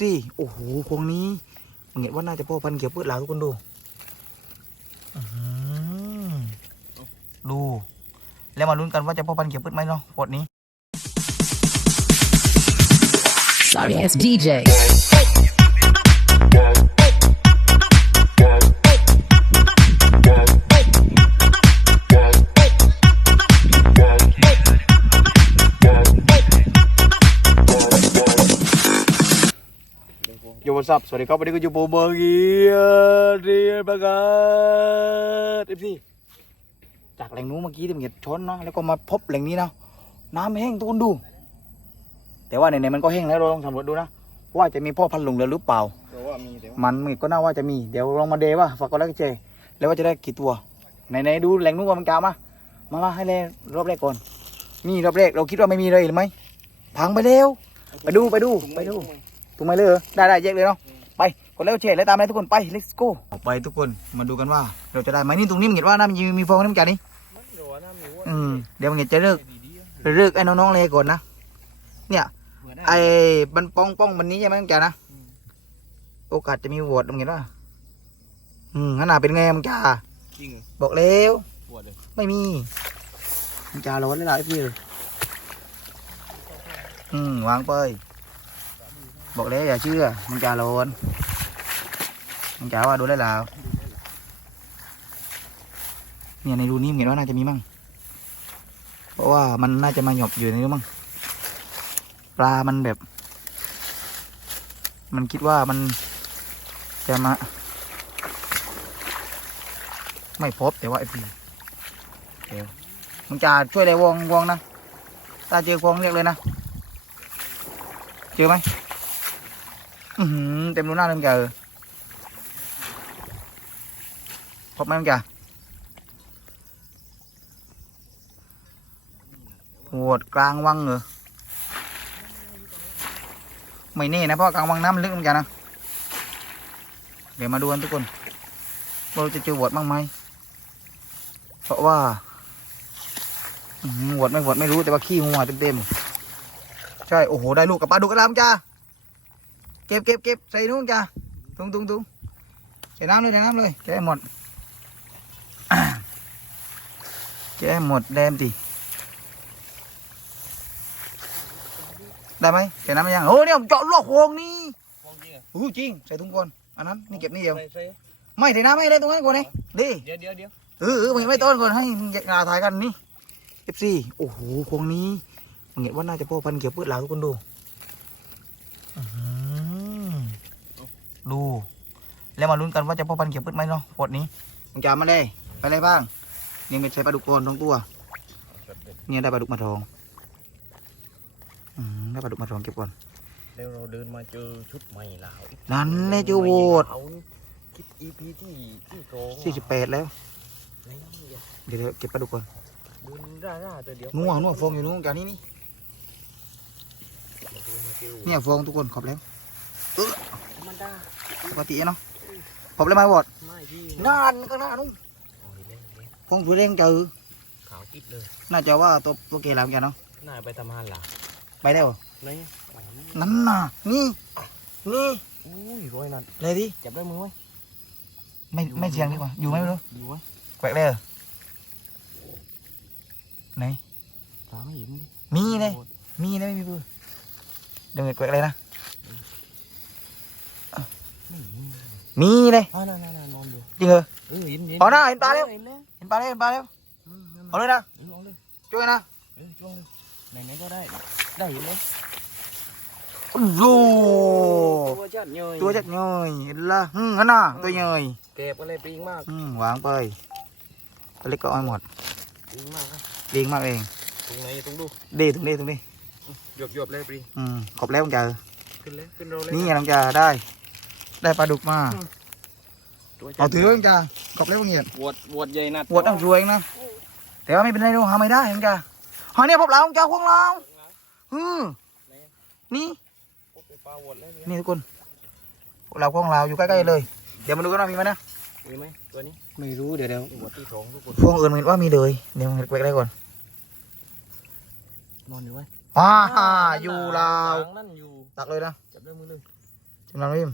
สิโอ้โหพวงนี้เห็นว่าน่าจะพ่อพันเกี่ยวพืชหลาวทุกคนดูอือหือดู แล้วมาลุ้นกันว่าจะพ่อพันเกี่ยวพืชไหมเนาะปดนี้ Sorry it's DJ. โยวัสับสวัสดีครับวันนี้ก็อยู่โปรเบอร์เกียร์เรียนประกาศเอฟซีจากแหล่งนู้นเมื่อกี้ที่มันเห็นชนเนาะแล้วก็มาพบแหล่งนี้เนาะน้ำแห้งทุกคนดู แต่ว่าไหนๆมันก็แห้งแล้วเราลองสำรวจดูนะว่าจะมีพ่อพันธุ์หลงเหลือหรือเปล่าแต่ว่ามีแต่ว่ามันมันก็น่าว่าจะมีเดี๋ยวลองมาเดว่าฝากกดไลค์กดแชร์แล้วว่าจะได้กี่ตัวไหนๆดูแหล่งนู้นว่ามันกาวมามามาให้เล่นรอบแรกก่อนมีรอบแรกเราคิดว่าไม่มีเลยหรือไม่พังไปแล้วไปดูไปดูไปดู ถูกไหมเลยเหรอได้ได้แยกเลยเนาะไปกดไลค์กดแชร์แล้วตามไปทุกคนไป let's go ไปทุกคนมาดูกันว่า เราจะได้ไหมนี่ตรงนี้มันเห็นว่าน้ำมันมีฟองน้ำกันนี่มันเดี๋ยวว่าน้ำมีว่าอืมเดี๋ยวมันเห็นจะเลิกดีๆอะเลิกไอ้น้องๆเลยก่อนนะเนี่ยเหมือนไอ้บันปองป้องบันนี้ใช่ไหมมันแกนะโอกาสจะมีโหวตมันเห็นว่าอืมขนาดเป็นไงมันจ่าจริงเหรอบอกแล้วปวดเลยไม่มีมันจ่าร้อนเลยล่ะไอ้พี่อืมวางไป บอกแล้วอย่าเชื่อมันจ่าร้อนมันจ่าว่าดูได้แล้วเนี่ยในรูนี้มันเห็นว่าน่าจะมีมั่งเพราะว่ามันน่าจะมาหยบอยู่ในนี้มั่งปลามันแบบ มันคิดว่ามันจะมา ไม่พบแต่ว่าไอ้พี่เดี๋ยวมึงจะช่วยได้วงวงนะถ้าเจอวงเรียกเลยนะ เจอไหม เต็มรูหน้าเลยมึงจะเออพบไหมมึงจะโหดกลางวังเหรอไม่แน่นะเพราะกลางวังน้ำมันลึกมึงจะนะ เดี๋ยวมาดูกันทุกคนว่าเราจะเจอโหวดบ้างไหมเพราะว่าหวดไม่หวดไม่รู้แต่ว่าขี้หัวเต็มๆใช่โอ้โหได้ลูกกับปลาดุกกระลำจ้า เก็บเก็บเก็บใส่นู่นจ้าตุงตุงตุงใส่น้ำเลยใส่น้ำเลยแกะให้หมดแกะให้หมดแดมตีได้ไหมใส่น้ำไหมยังโอ้เนี่ยผมเจาะลวกโคงนี่ฟองจริงเหรอโอ้จริงใส่ถุงก่อนอันนั้นนี่เก็บนี่เดียวใส่ใส่ไม่ใส่น้ำไม่ได้ตรงนั้นก่อนเลยดิเดี๋ยวเดี๋ยวเดี๋ยวเออเออมึงไม่ต้นก่อนให้มึงอยากนาถ่ายกันนี่เอฟซีโอ้โหโครงนี้มึงเห็นว่าน่าจะพ่อพันธุ์เกี่ยวพืชหลาวทุกคนดูอื้อหือ ดู แล้วมาลุ้นกันว่าจะพ่อพันธุ์เกี่ยวพืชไหมเนาะปดนี้มึงจามาเลยไปอะไรบ้าง นี่เป็นใช้ปลาดุกก่อนทองตัว เนี่ยได้ปลาดุกมาทองอืมได้ปลาดุกมาทองเก็บก่อนแล้วเราเดินมาเจอชุดใหม่แล้วนั่นแน่เจอโหวตเอาคลิป EP ที่ที่สองสี่สิบแปดแล้วไหนนะเดี๋ยวเดี๋ยวเดี๋ยวเก็บปลาดุกก่อนเดินร่าร่าๆแต่เดี๋ยวนัวนัวฟองอยู่นู้นจานี่นี่เดินมาเจอเนี่ยฟองทุกคนขอบแล้ว ธรรมดาปกติเนาะขอบแล้วไหมบอดไม่พี่นานก็น่านุ่งโอ้ยเล่นเล่นฟองผือเร่งเจอขาวกิ๊ดเลย น่าจะว่าตัวตัวเกลามกันเนาะน่าไปทำงานหล่ะไปแล้วเหรอไหนอ๋อนี่นั่นน่ะนี่นี่อุ้ยร้อยนัดเลยดิจับได้มือไหมไม่ไม่เสียงดีกว่าอยู่ไหมไม่รู้อยู่ไหมแกวกเลยเหรอไหนตามไม่เห็นดิมีเลยมีนะไม่มีปืนเดี๋ยวแกวกเลยนะไม่เห็นมีเลยอ่านั่นนั่นนั่นนอนอยู่จริงเหรอเออเห็นเห็นอ๋อน่าเห็นปลาแล้วเห็นแล้วเห็นปลาแล้วเห็นปลาแล้วอืมนั่นเอาน่ะเลยนะเออเอาเลยช่วยนะเออช่วงเลยไหนๆก็ได้ได้เห็นแล้วโอ้โหตัวจัดเงยตัวจัดเงยเห็นละอืมนั่นน่ะตัวเงยเก็บอะไรปิงมากอืมวางไปตัวเล็กก็เอาหมดปิงมากครับเลี้ยงมากเองตรงไหนตรงดูเดตรงนี้ตรงนี้หยบหยบเลยปิงอืมขอบแล้วมึงเจอขึ้นเลยขึ้นเราเลยนี่ไงน้องจ่าได้ ได้ปลาดุกมาตัวจัดเอาถือน้องจ่ากรอบแล้วมึงเงียบวดวดใหญ่นัดปวดต้องช่วยนะแต่ว่าไม่เป็นไรดูหาไม่ได้น้องจ่าหาเนี่ยพบเราน้องจ่าควงเราอืมนี่โอ้ไปปลาวดแล้วนี่ทุกคนพวกเราควงเราอยู่ใกล้ๆเลย เดี๋ยวมาดูกันว่ามีไหมนะมีไหมตัวนี้ไม่รู้เดี๋ยวเดี๋ยวนี่วดที่สองทุกคนพวงอื่นมันว่ามีเลยเดี๋ยวมันไปได้ก่อนนอนอยู่ไหมอ่าอยู่เราวนั่นอยู่ตักเลยนะจับด้วยมือเลยจำนำริม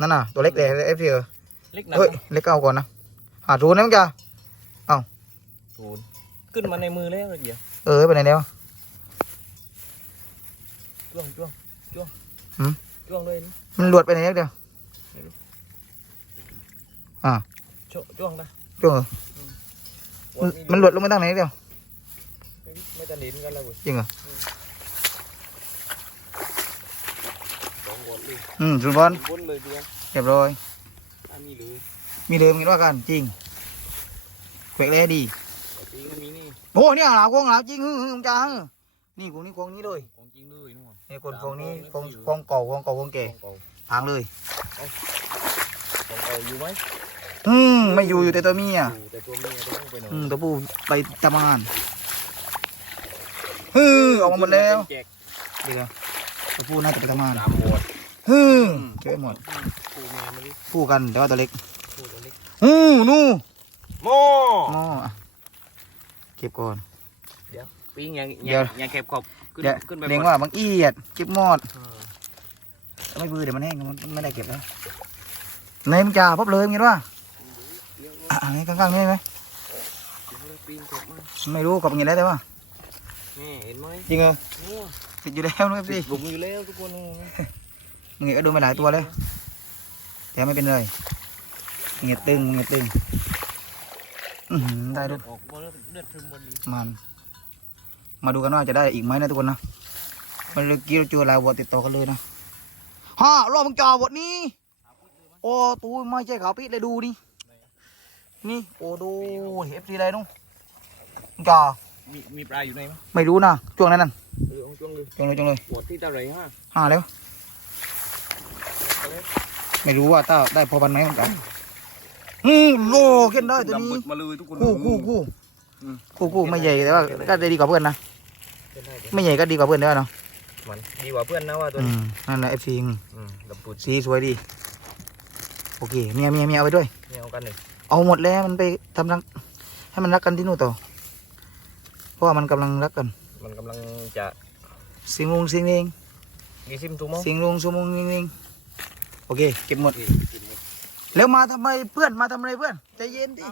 นั่นน่ะตัวเล็กเลยเอฟซีเออเล็กหนักเฮ้ยเล็กเอาก่อนนะหาทูนนะมึงจ้าศูนย์ขึ้นมาในมือแล้วเดี๋ยวเออไปไหนแล้วจ้วงจ้วงจ้วงหืมจ้วงเลยนี่มันหลวดไปไหนแล้วเดียวโชจ้วงนะจ้วงเหรอมันมันหลวดลงมาตั้งไหนเดียวไม่ตันดินกันแล้วเว้ยจริงเหรอ สองบทเลยอืมสุนบอลบนเลยเดียวเรียบร้อย อันนี้เลยมีเดิมกันว่ากันจริงเควกเลยดีแต่จริงมันมีนี่โอ้เนี่ยหลาวกงหลาวจริงฮึฮึมึงจ้าฮึนี่กงนี่กงนี้เลยของจริงเลยนู่นนี่คนกงนี้กงกงเก่ากงเก่ากงแก่ของเก่าทางเลยของเก่าอยู่ไหมอืมไม่อยู่อยู่แต่ตัวเมียอยู่แต่ตัวเมียต้องไปหน่อยอืมตัวผู้ไปทำงานฮึออกมาหมดแล้วแจกเดี๋ยวตัวผู้น่าจะไปทำงานสามบท ฮึเก็บไว้หมดคู่เมียมาดิผู้กันแต่ว่าตัวเล็กคู่ตัวเล็กฮู้นู่โม่อ๋ออะเก็บก่อนปิ้งยังเดี๋ยวยังแคบขอบขึ้นเดี๋ยวขึ้นไปเลี้ยงบนว่าบางเอียดเก็บหมดเออไม่บือเดี๋ยวมันแห้งมันไม่ได้เก็บแล้วในมึงจ่าพบเลยมึงเห็นว่าเลี้ยงอะอันนี้ข้างๆนี่ไหมเดี๋ยวปิ้งขอบมาไม่รู้กับเงินแล้วแต่ว่านี่เห็นไหมจริงเหรอนี่ติดอยู่แล้วนะครับพี่หลุมอยู่แล้วทุกคนนี่ มึงเห็นก็โดนไปหลายตัวแล้วแต่ไม่เป็นไรมึงเห็นตึงมึงเห็นตึงอือหือได้ด้วยออกมาเลือดเลือดซึมบนนี้มัน มาดูกันว่าจะได้อีกไหมนะทุกคนนะมันเมื่อกี้เราเจอหลายวัวติดต่อกันเลยนะฮ่ารอบมึงจ่าวัวนี้ โอ้ตูไม่ใช่ขาวปิดเลยดูนี่นี่โอ้ดูเอฟซีอะไรนู้นมึงจ่ามีมีปลาอยู่ในไหมไม่รู้นะช่วงนั้นนั่นเออเอาจ้วงเลยจงเลยจงเลยปวดที่ตาไหรฮะหาแล้ว ไม่รู้ว่าถ้าได้พอพันไหมเหมือนกันอืมโลเข็นได้ตัวนี้ดำบึดมาเลยทุกคนคู่คู่คู่อืมคู่คู่ไม่ใหญ่แต่ว่าก็ได้ดีกว่าเพื่อนนะเป็นได้เดี๋ยวไม่ใหญ่ก็ดีกว่าเพื่อนด้วยเนาะมันดีกว่าเพื่อนนะว่าตัวอืนี้มนั่นแหละเอฟซีอืมดำปุดสีสวยดีโอเคเมียเมียเมียเอาไปด้วย เนี่ยเอากันเลยเอาหมดแล้วมันไปทำรักให้มันรักกันที่นู่นต่อเพราะว่ามันกำลังรักกันมันกำลังจะสิงลุงสิงเองกี่ซิมตัวมั้งสิงลุงสุมงเอง โอเค เก็บหมด แล้วมาทำไมเพื่อนมาทำอะไรเพื่อนใจเย็นดิ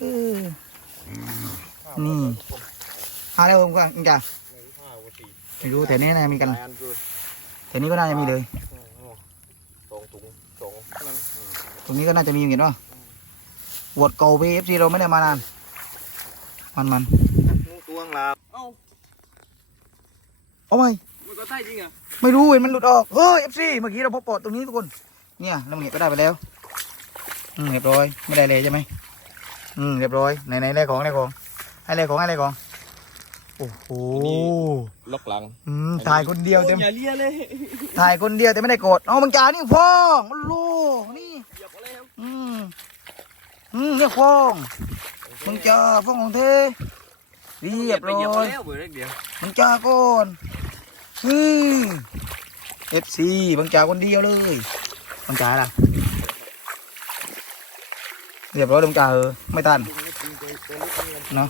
เออนี่หาแล้วผมก่อนอีกอย่างไม่รู้แต่นี่น่าจะมีกันแต่นี้ก็น่าจะมีเลยสองถุงสองนั่นตรงนี้ก็น่าจะมีอย่างเงี้ยเนาะวดเก่าพีเอฟซีเราไม่ได้มานาน มันมันงูตัวงลาเอ้าเอาไหม มันก็ใต้จริงอะไม่รู้เห็นมันหลุดออกเฮ้ยเอฟซีเมื่อกี้เราพบปอดตรงนี้ทุกคน เนี่ยน้ำเงี้ยก็ได้ไปแล้วอืมเรียบร้อยไม่ได้เลยใช่ไหมอืมเรียบร้อยไหนไหนได้ของได้ของให้ได้ของให้ได้ของโอ้โหล็อกหลังอืมถ่ายคนเดียวเต็มอย่าเลียเลยถ่ายคนเดียวแต่ไม่ได้กดเอามึงจ่านี่ฟ้องมันโลนี่เหยียบอะไรครับอืมอืมเนี่ยฟ้องมึงจ่าฟ้องของเทเรียบร้เหยียบอยแล้วเบื่อเดียวมึงจ่าก่อนอืม เอฟซีมึงจ่าคนเดียวเลยมึงจ่าล่ะเรียบร้อยมึงจ่าเออไม่ตันเนาะ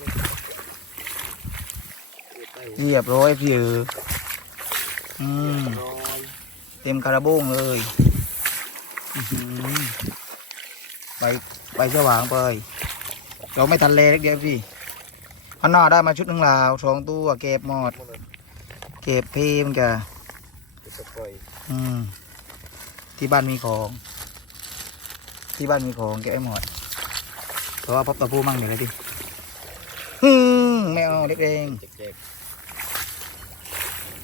เรียบร้อยพี่เอออืมเต็มคาราบงเลยไปไปสว่างไปเราไม่ทันเลยเล็กเดียวพี่พันหน้าได้มาชุดหนึ่งลาวสองตัวเก็บหมด เก็บเพมนกะอืมที่บ้านมีของ ที่บ้านมีของเก็บไว้หมดเพราะว่าพบตะปูมั่งเดี๋ยวเลยพี่อืมไม่เอาเล็กเองเจ็บ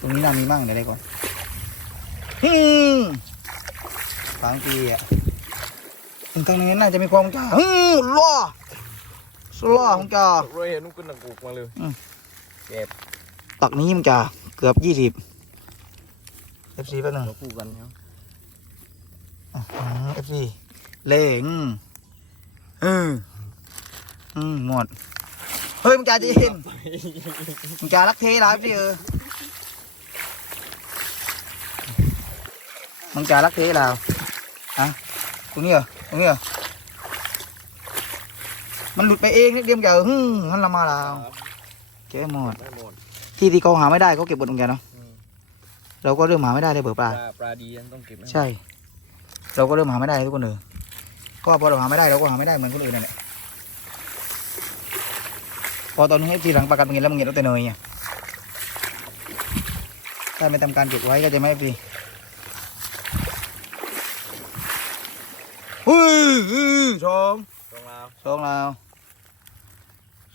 ตรงนี้น่ามีมั่งเดี๋ยวได้ก่อนฮึมบางทีอะตรงนี้น่าจะมีความกล้าฮึมล่อสล่อของการวยเห็นนุ่งขึ้นหนังกูกมาเลยตักนี้มันจะเกือบยี่สิบเอฟซีแป๊บนึงเราคู่กันครับเอฟซีเล่งอืมอืมหมด เฮ้ยมึงจ่าใจะเย็นมึงจ่ารักเทหลายพี่เออมึงจ่ารักเทหลายฮะตรงนี้เหรอตรงนี้เหรอมันหลุดไปเองนิดเดียวมึงจ่าเออฮึ่มงั้นละมาแล้วแกหมดไม่หมด ที่ที่เขาหาไม่ได้เขาเก็บบทเหมือนกันเนาะอืมเราก็เริ่มหาไม่ได้เลยเบอร์ปปลาลาปลาดียังต้องเก็บไว้ใช่ เราก็เริ่มหาไม่ได้ทุกคนเลยก็พอเราหาไม่ได้เราก็หาไม่ได้เหมือนคนอื่นนั่นแหละพอตอนนี้ทีหลังประกันเงินแล้วมันเงินเราแต่เนยไงถ้าไม่ทำการเก็บไว้ก็จะไม่ฟรีเฮ้ยเฮ้ยสอง ตรงเราวสองลาว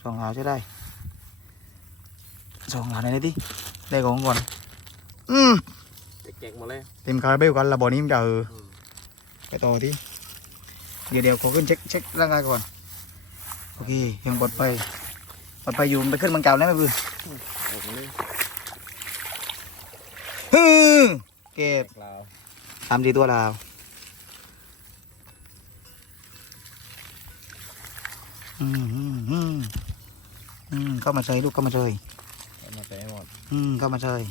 สองลาวใช่ได้ สองลาวไหนเลยดิได้ของก่อน อืมเก็กๆหมดเลยเต็มคาราเบลกันละบ่อนี้มันจะเอออืมไปต่อที่เดี๋ยวเดี๋ยวขอขึ้นเช็คเช็คร่างกายก่อนโอเคยังปลอดภัยปลอดภัยอยู่มันไปขึ้นบางเก่าแล้วไหมปืนออกมาเลยฮึมเก็บเก็กลาวสามสี่ตัวลาวอืมอืมอืมอืมเข้ามาเชยลูกเข้ามาเชยเอามาแปะ ให้หมด อืมเข้ามาเชย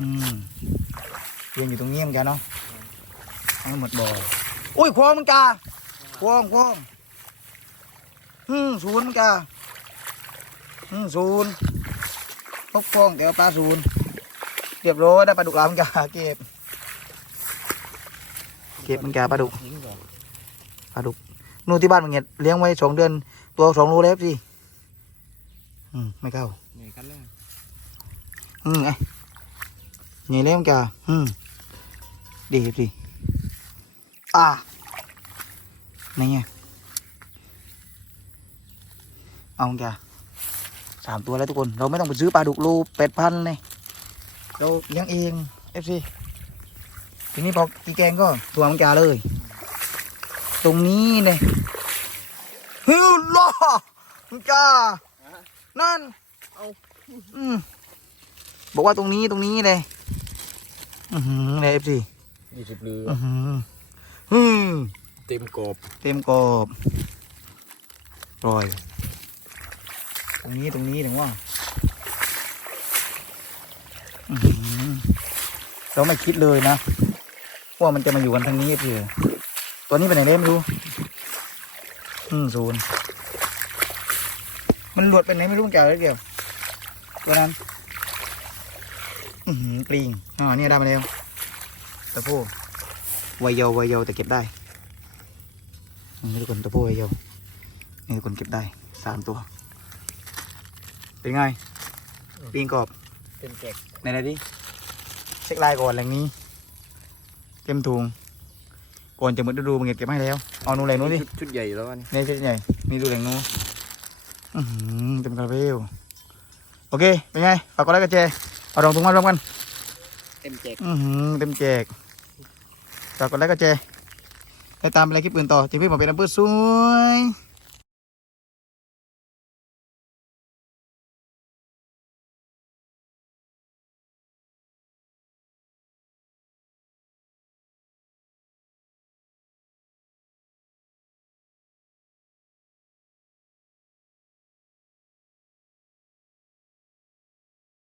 อืมเรียนอยู่ตรงนี้เหมือนกันเนาะทั้งหมดบ่ออุ้ยควงมันกาควงควงอืมศูนย์มันกาอืมศูนย์พกควงแต่ว่าปลาศูนย์เรียบร้อยได้ปลาดุกลามนกาเก็บ เก็บมันกาปลาดุกปลาดุกนู่นที่บ้านมันเงี้ยเลี้ยงไว้สองเดือน ตัวสองโลแล้วสิอืมไม่เข้านี่กันแล้วอืมไอ้ใหญ่แล้วมันกาอืมดีดีอ่าไหนไงเอามันกาสามตัวแล้วทุกคน เราไม่ต้องไปซื้อปลาดุกโลแปดพันเลยเราเลี้ยงเองเอฟซีทีนี้พอกีแกงก็ตัวมันกาเลย ตรงนี้เนี่ย ฮิวล่อมันกานั่นเอาอืมบอกว่าตรงนี้ตรงนี้เลยอือหือเลยเอฟซียี่สิบเรืออือหืออืมเต็มกบเต็มกรอบปล่อย ตรงนี้ตรงนี้ถึงว่าอื้อหือเราไม่คิดเลยนะว่ามันจะมาอยู่กันทางนี้เพื่อตัวนี้ไปไหนเล่ไม่รู้อืมศูนย์ มันหลุดไปไหนไม่รู้มันแก่แล้วเกี่ยวตัวนั้นอือหือปลิงอ่าเนี่ยได้มาแล้วตะโพวัยเยาว์วัยเยาว์แต่เก็บได้นี่ทุกคนตะโพวัยเยาว์นี่ทุกคนเก็บได้สามตัว เป็นไงปีงกรอบเต็มเก็กในไหนดิเช็คลายก่อนแหล่งนี้เต็มถุงก่อนจะหมดฤดูมันเก็บเก็บให้แล้วเอาหนูแหล่งนู้นดิชุดชุดใหญ่แล้วอันนี้นี่ชุดใหญ่นี่ดูแหล่งนู้นอื้อหือ เต็มคาราเบลโอเค เป็นไงฝากกดไลค์กดแชร์เอาดองถุงมารวมกัน เต็มเก็กอือหือเต็มแจกฝากกดไลค์กดแชร์ให้ตามไปเลยคลิปอื่นต่อจิพี่หมอเป็นน้ำปื้ดสวย